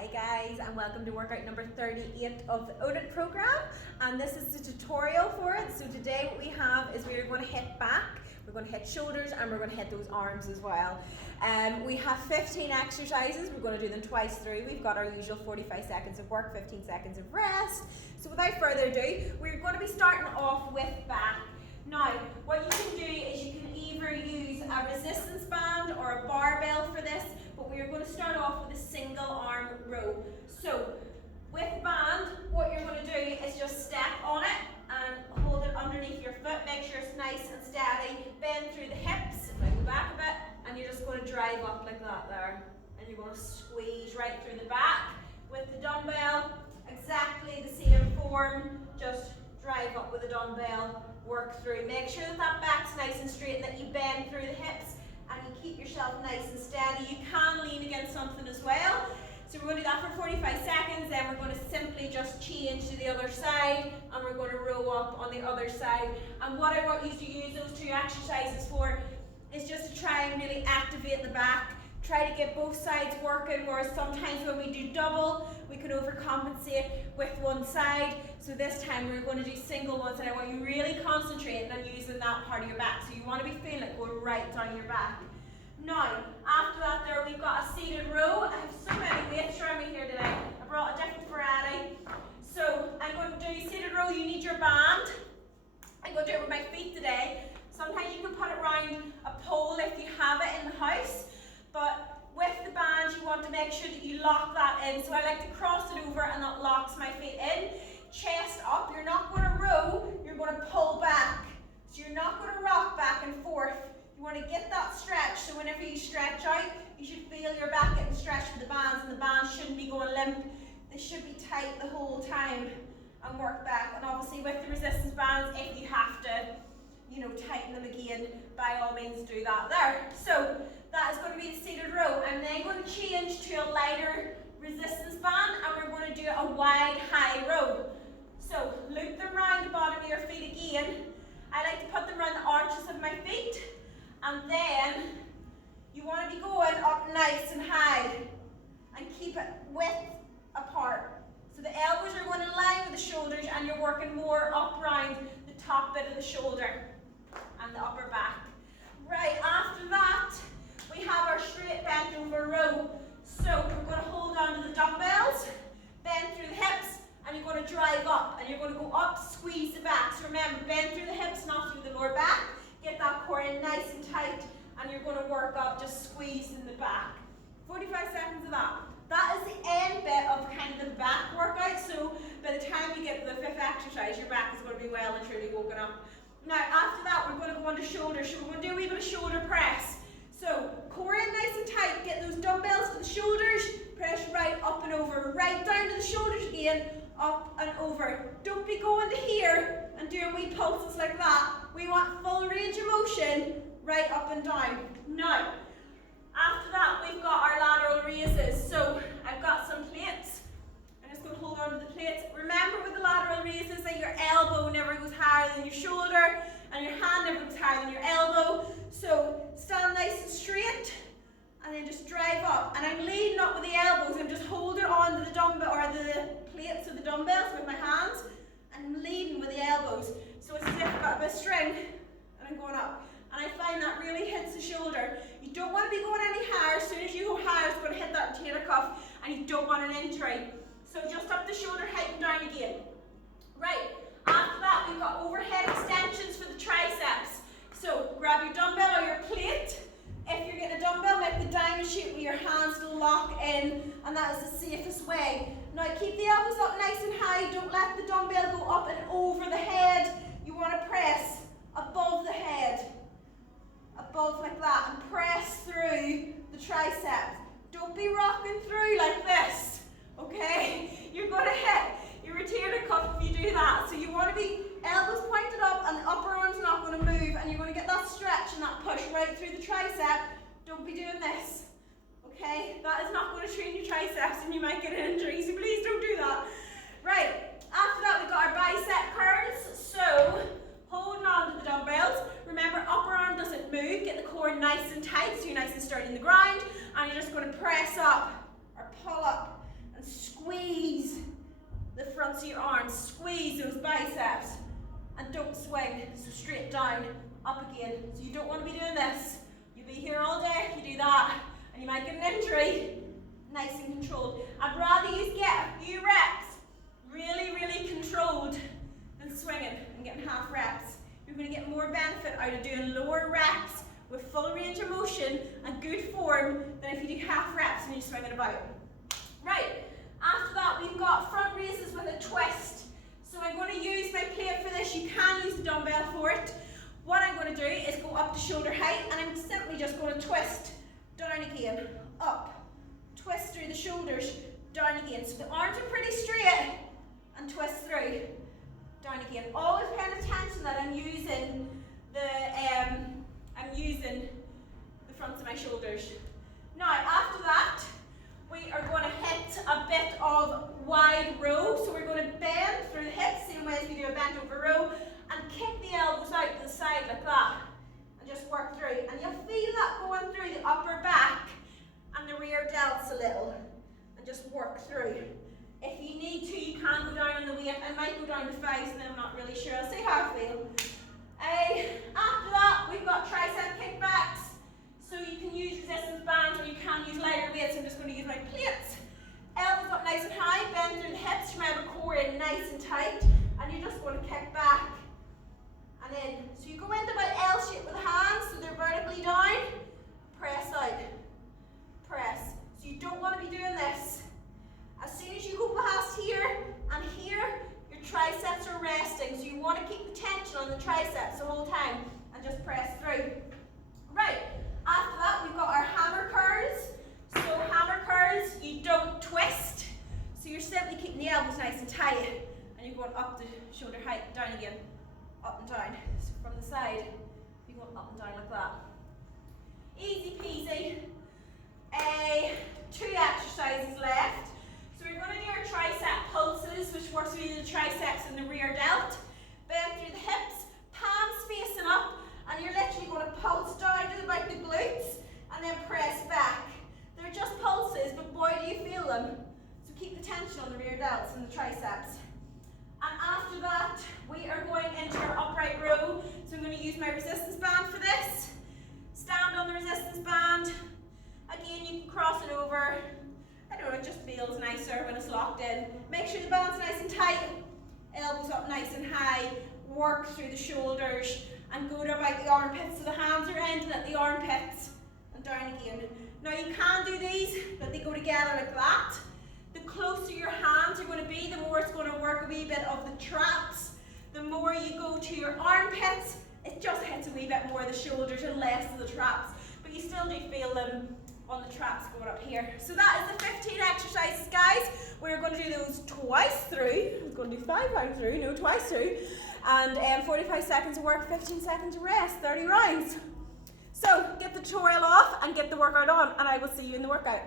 Hi guys, and welcome to workout number 38 of the Own program, and this is the tutorial for it. So today what we have is we're going to hit back, we're going to hit shoulders, and we're going to hit those arms as well. We have 15 exercises. We're going to do them twice through. We've got our usual 45 seconds of work, 15 seconds of rest. So without further ado, we're going to be starting off with back. Now, what you can do is you can either use a resistance band or a barbell for this, but we are going to start off with a single arm row. So, with band, what you're going to do is just step on it and hold it underneath your foot. Make sure it's nice and steady. Bend through the hips, go back a bit, and you're just going to drive up like that there. And you're going to squeeze right through the back. With the dumbbell, exactly the same form, just drive up with the dumbbell, work through. Make sure that that back's nice and straight and that you bend through the hips and you keep yourself nice and steady. You can lean against something as well. So we're going to do that for 45 seconds, then we're going to simply just change to the other side and we're going to row up on the other side. And what I want you to use those two exercises for is just to try and really activate the back. Try to get both sides working, whereas sometimes when we do double, we can overcompensate with one side. So this time we're going to do single ones, and I want you really concentrating on using that part of your back. So you want to be feeling it going right down your back. Now, after that there, we've got a seated row. I have so many weights around me here today. I brought a different variety. So I'm going to do seated row. You need your band. I'm going to do it with my feet today. Sometimes you can put it around a pole if you have it in the house. But with the band, you want to make sure that you lock that in. So I like to cross it over and that locks my feet in. Chest up, you're not going to row, you're going to pull back. So you're not going to rock back and forth. You want to get that stretch, so whenever you stretch out, you should feel your back getting stretched with the bands, and the bands shouldn't be going limp. They should be tight the whole time and work back. And obviously with the resistance bands, if you have to, tighten them again, by all means do that there. So that is going to be the seated row. I'm then going to change to a lighter resistance band, and we're going to do a wide high row. So loop them around the bottom of your feet again. I like to put them around the arches of my feet, and then you want to be going up nice and high and keep it width apart. So the elbows are going in line with the shoulders, and you're working more up around the top bit of the shoulder and the upper back. Right, after that, we have our straight bent over row. So we're going to hold on to the dumbbells, bend through the hips, and you're going to drive up, and you're going to go up, squeeze the back. So remember, bend through the hips, not through the lower back. Get that core in nice and tight, and you're going to work up, just squeezing the back. 45 seconds of that. That is the end bit of kind of the back workout. So by the time you get to the fifth exercise, your back is going to be well and truly woken up. Now after that, we're going to go on to shoulders. So we're going to do a wee bit of shoulder press. So core in nice and tight, get those dumbbells to the shoulders, press right up and over, right down to the shoulders again, up and over. Don't be going to here and doing wee pulses like that. We want full range of motion, right up and down. Now, after that, we've got our lateral raises. So I've got some plates. I'm just going to hold on to the plates. Remember with the lateral raises that your elbow never goes higher than your shoulder, and your hand never goes higher than your elbow. So stand nice and straight, and then just drive up. And I'm leading up with the elbows. I'm just holding on to the dumbbell or the plates of the dumbbells with my hands, and I'm leading with the elbows. So it's as if I've got a bit of string, and I'm going up. And I find that really hits the shoulder. You don't want to be going any higher. As soon as you go higher, it's going to hit that rotator cuff, and you don't want an injury. So just up the shoulder height and down again. Right, after that, we've got overhead extensions for the triceps. So grab your dumbbell or your plate. If you're getting a dumbbell, make the diamond shape with your hands to lock in, and that is the safest way. Now keep the elbows up nice and high. Don't let the dumbbell go up and over the head. You want to press above the head. Above like that, and press through the triceps. Don't be rocking through like this, okay? You're going to hit your rotator cuff if you do that. So you want to be elbows pointed up, and the upper arm's not going to move, and you're going to get that stretch and that push right through the tricep. Don't be doing this, okay? That is not going to train your triceps, and you might get an injury, so please don't do that. Right, after that, we've got our bicep curls. So holding on to the dumbbells. Remember, upper arm doesn't move. Get the core nice and tight, so you're nice and sturdy in the ground, and you're just going to press up or pull up straight down, up again. So you don't want to be doing this. You'll be here all day if you do that, and you might get an injury. Nice and controlled. I'd rather you get a few reps really, really controlled than swinging and getting half reps. You're going to get more benefit out of doing lower reps with full range of motion and good form than if you do half reps and you're swinging about. Right, after that we've got front raises with a twist. So I'm going to use my plate for this. You can use the dumbbell for it. What I'm going to do is go up to shoulder height, and I'm simply just going to twist down again, up. Twist through the shoulders, down again. So the arms are pretty straight, and twist through, down again. Always paying attention that I'm using the fronts of my shoulders. Now after that, we are going to hit a bit of wide row. So we're going to bend through the hips, same way as we do a bent over row, and kick the elbows out to the side like that, and just work through. And you'll feel that going through the upper back and the rear delts a little, and just work through. If you need to, you can go down on the weight. I might go down to 5s, and I'm not really sure. I'll see how I feel. After that, we've got tricep kickbacks. So you can use resistance bands, or you can use lighter weights. I'm just going to use my plates. Elbows up nice and high, bend through the hips, remember core in nice and tight, and you're just going to kick back and in. So you go into about L shape with the hands, so they're vertically down, press out. Press. So you don't want to be doing this. As soon as you go past here and here, your triceps are resting. So you want to keep the tension on the triceps the whole time and just press through. Right, after that we've got our hammer curls. So hammer curls, you don't twist. So you're simply keeping the elbows nice and tight, and you're going up to shoulder height, down again, up and down. So from the side, you're going up and down like that. Easy peasy. 2 exercises left. So we're going to do our tricep pulses, which works with the triceps and the rear delt. Bend through the hips, palms facing up, and you're literally going to pulse down to about the glutes, and then press back. They're just pulses, but boy do you feel them. So keep the tension on the rear delts and the triceps. And after that, we are going into our upright row. So I'm going to use my resistance band for this. Stand on the resistance band. Again, you can cross it over. I don't know, it just feels nicer when it's locked in. Make sure the band's nice and tight. Elbows up nice and high. Work through the shoulders and go to about the armpits. So the hands are ending at the armpits and down again. Now you can do these, but they go together like that. The closer your hands are going to be, the more it's going to work a wee bit of the traps. The more you go to your armpits, it just hits a wee bit more of the shoulders and less of the traps. But you still do feel them on the traps going up here. So that is the 15 exercises, guys. We're going to do those twice through. I'm going to do 5 times through, no, twice through. And 45 seconds of work, 15 seconds of rest, 30 rounds. So get the tutorial off and get the workout on, and I will see you in the workout.